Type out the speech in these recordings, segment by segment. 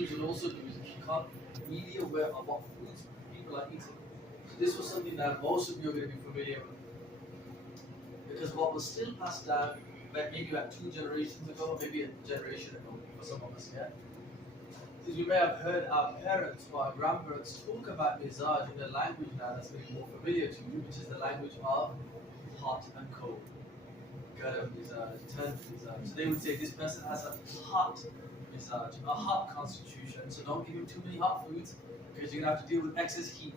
Muslims will also do is become really aware of what foods people are eating. So this was something that most of you are going to be familiar with. Because what was still passed down, maybe about 2 generations ago, maybe a generation ago for some of us here, is we may have heard our parents or our grandparents talk about mizaj in a language now that's going to be more familiar to you, which is the language of hot and cold. Garam mizaj, tand mizaj. So they would say this person has a hot mizaj, a hot constitution, so don't give him too many hot foods because you're going to have to deal with excess heat.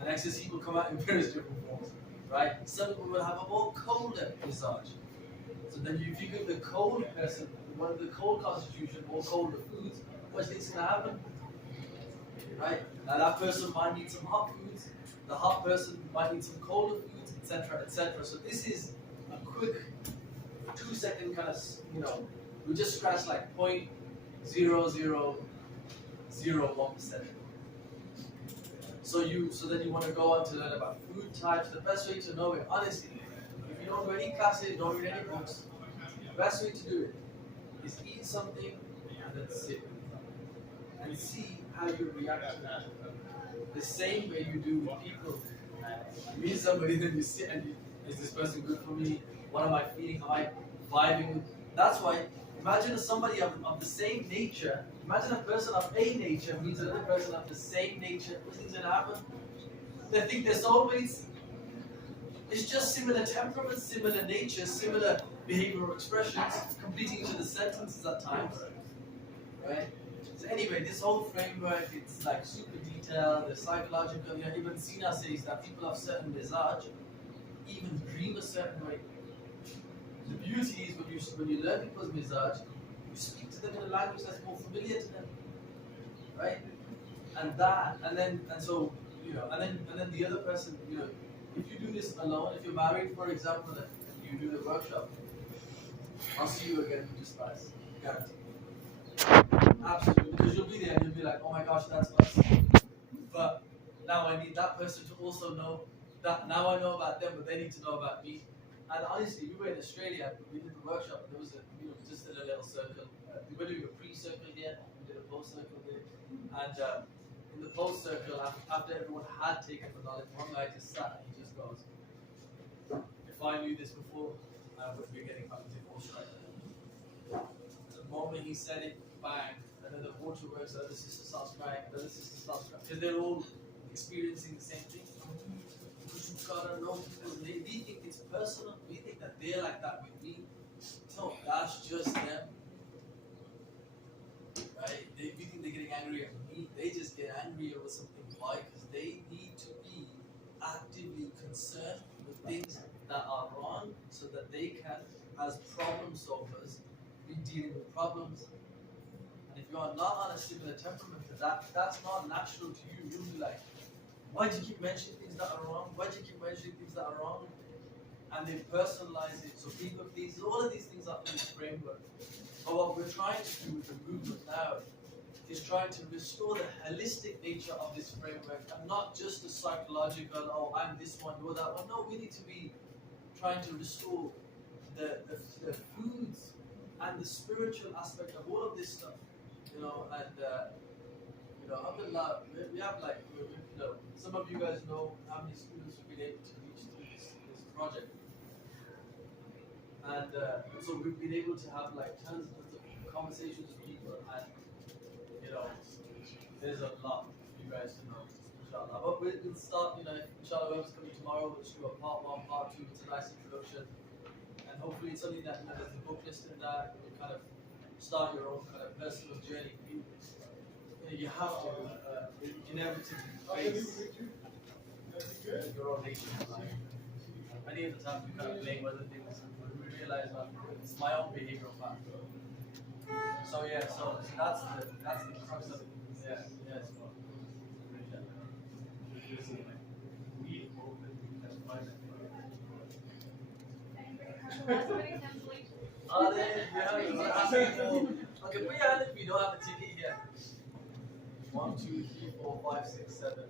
And excess heat will come out in various different forms. Right? Some people will have a more colder mizaj. So then if you give the cold person, one of the cold constitution, more colder foods, what's going to happen? Right? Now that person might need some hot foods, the hot person might need some colder foods, etc., etc. So this is a quick 2-second kind of, we just scratch like 0.0001%. So then you want to go on to learn about food types. The best way to know it, honestly, if you don't do any classes, don't read any books, the best way to do it is eat something and then sit and see how you react to that. The same way you do with people. You meet somebody, then you sit and is this person good for me? What am I feeling? Am I vibing with? That's why, imagine somebody of the same nature, imagine a person of a nature meets another person of the same nature. What things going to happen? They think they're soulmates. It's just similar temperaments, similar natures, similar behavioral expressions, completing each other's sentences at times. Right? So anyway, this whole framework, it's like super detailed, the psychological, even Sina says that people have certain mizaj, even dream a certain way. The beauty is when you learn people's mizaj, you speak to them in a language that's more familiar to them. Right? And then the other person, if you do this alone, if you're married, for example, and you do the workshop, I'll see you again in this class. Guaranteed. Absolutely, because you'll be there and you'll be like, oh my gosh, that's us. But now I need that person to also know that. Now I know about them, but they need to know about me. And honestly, we were in Australia, we did the workshop, and there was just in a little circle. We were doing a pre-circle here, we did a post-circle here. And in the post-circle, after everyone had taken the knowledge, one guy just sat and he just goes, if I knew this before, I would be getting cognitive strike. The moment he said it, bang, and then the waterworks, the other sister starts crying, the other sister starts crying, because they're all experiencing the same thing. Because you've got to know people, we think it's personal, we think that they're like that with me. No, that's just them. Right? We think they're getting angry at me, they just get angry over something. Why? Because they need to be actively concerned with things that are wrong so that they can, as problem solvers, be dealing with problems. And if you are not on a similar temperament to that, that's not natural to you. You'll be like, why do you keep mentioning things that are wrong? Why do you keep mentioning things that are wrong? And they personalize it. So people please, all of these things are in the framework. But what we're trying to do with the movement now is trying to restore the holistic nature of this framework and not just the psychological, oh, I'm this one, you're that one. No, we need to be trying to restore the foods and the spiritual aspect of all of this stuff. Alhamdulillah, we have some of you guys know how many students we've been able to reach through this project. And so we've been able to have tons of conversations with people, and there's a lot for you guys to know, inshallah. But we'll start, inshallah, whoever's coming tomorrow, we'll just do a part 1, part 2, it's a nice introduction. And hopefully it's something that, there's a book list in that, you kind of start your own kind of personal journey. You have to inevitably face your own nature in life. Many of the times we kind of blame other things, but we realize that it's my own behavioral pattern. So yeah, so that's the crux of it. Yes. Are there? Okay, put your hand if you don't have a ticket here. 1, 2, 3, 4, 5, 6, 7.